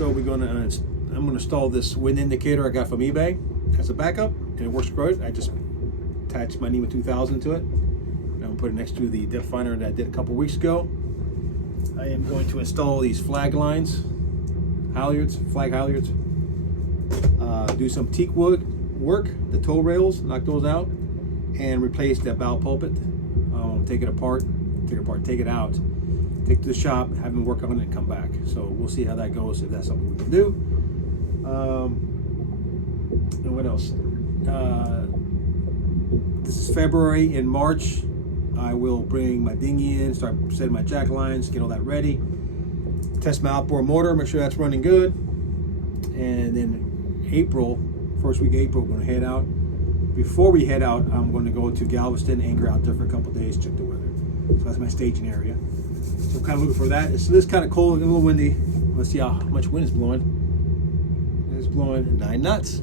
So I'm gonna install this wind indicator I got from eBay as a backup, and it works great. I just attached my NEMA 2000 to it. And I'm putting it next to the depth finder that I did a couple weeks ago. I am going to install these flag lines, flag halyards. Do some teak wood work, the tow rails, knock those out, and replace that bow pulpit. Take it apart, take it out, take it to the shop, have them work on it, and come back. So we'll see how that goes, if that's something we can do. And what else? This is February. In March, I will bring my dinghy in, start setting my jack lines, get all that ready, test my outboard motor, make sure that's running good, and then April, first week of April, we're going to head out. Before we head out, I'm going to go to Galveston, anchor out there for a couple days, check the weather. So that's my staging area. So I'm kind of looking for that. It's kind of cold and a little windy. Let's see how much wind is blowing. It's blowing 9 knots.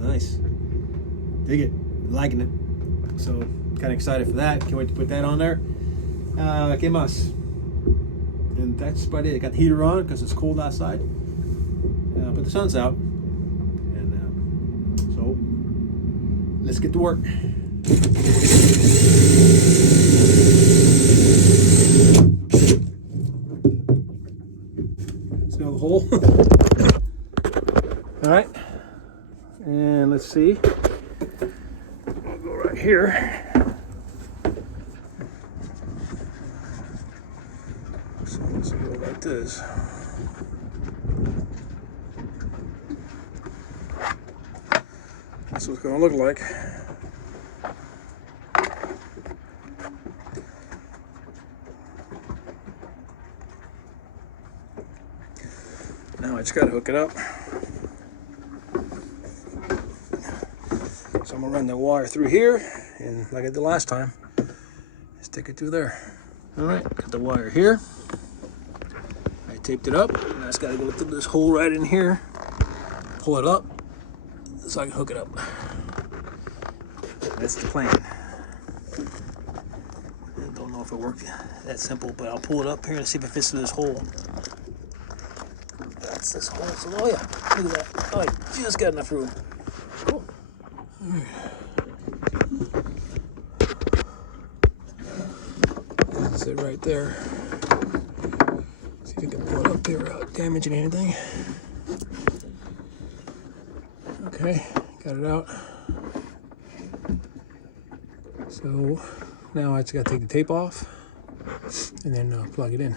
Nice. Dig it. Liking it. So kind of excited for that. Can't wait to put that on there. ¿Qué más? And that's about it. I got the heater on because it's cold outside. But the sun's out. So let's get to work. Smell the hole. All right, and let's see. I'll go right here. So let's go like this. That's what it's going to look like. Now I just got to hook it up. So I'm going to run the wire through here, and like I did last time, stick it through there. All right, got the wire here. I taped it up, and I just got to go through this hole right in here, pull it up, so I can hook it up. That's the plan. I don't know if it worked that simple, but I'll pull it up here and see if it fits through this hole. That's this hole. So, oh yeah, look at that. Oh, I just got enough room. Cool. That's it right there. See if we can pull it up there without damaging anything. Okay, got it out. So now I just got to take the tape off and then plug it in.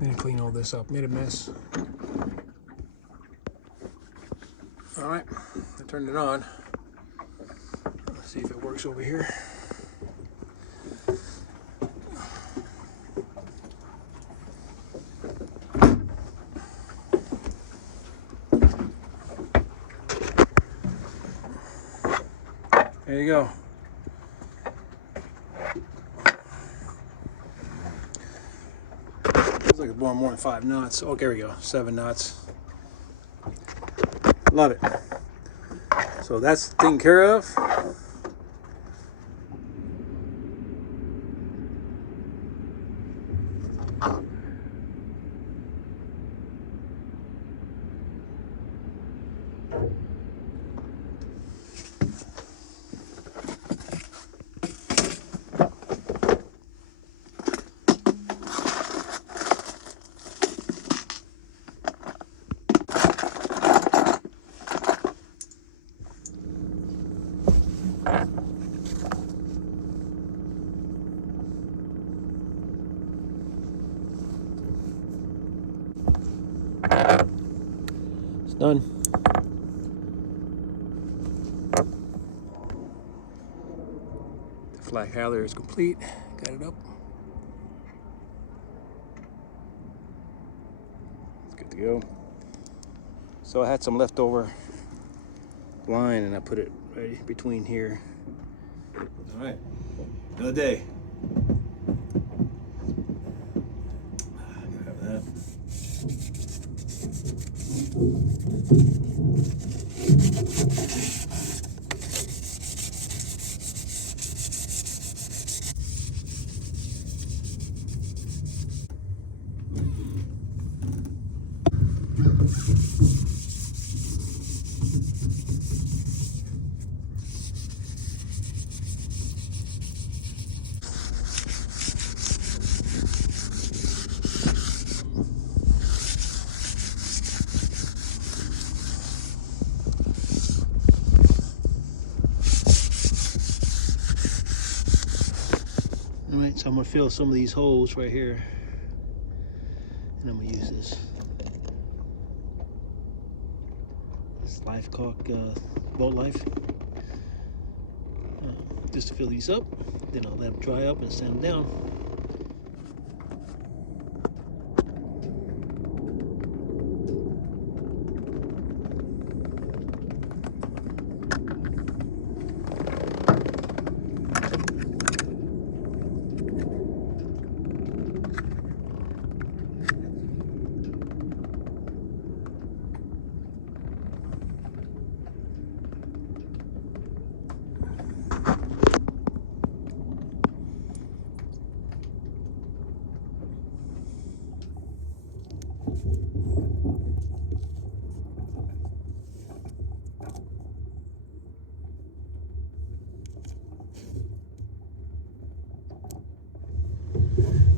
Then clean all this up. Made a mess. All right, I turned it on. Let's see if it works over here. There you go. Looks like it's blowing more than 5 knots. Oh, there we go. 7 knots. Love it. So that's taken care of. It's done. The flag howler is complete. Got it up. It's good to go. So I had some leftover line and I put it right between here. All right, another day. Grab that. right, so I'm gonna fill some of these holes right here, and I'm gonna use this life caulk, boat life, just to fill these up. Then I'll let them dry up and sand them down.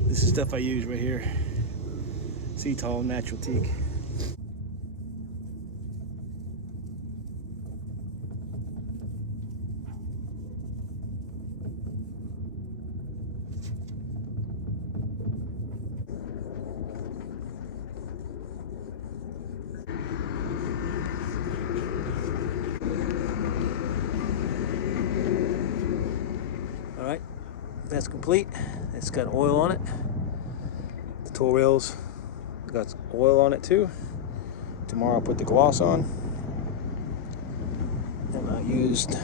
This is stuff I use right here. Tall natural teak. All right, that's complete. It's got oil on it. The tow rails got oil on it too. Tomorrow I'll put the gloss on. And I used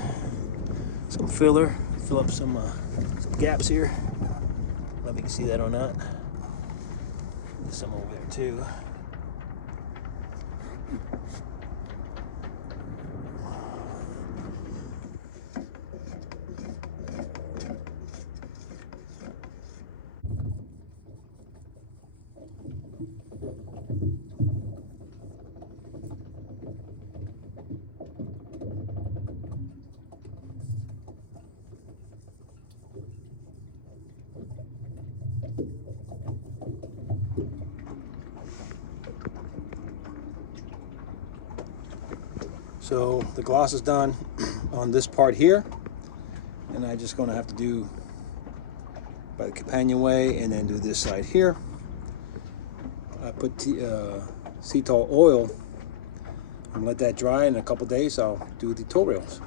some filler, fill up some gaps here. I don't know if you can see that or not. There's some over there too. So the gloss is done on this part here, and I'm just gonna have to do by the companionway and then do this side here. I put Tissot oil and let that dry. In a couple days I'll do the tow rails.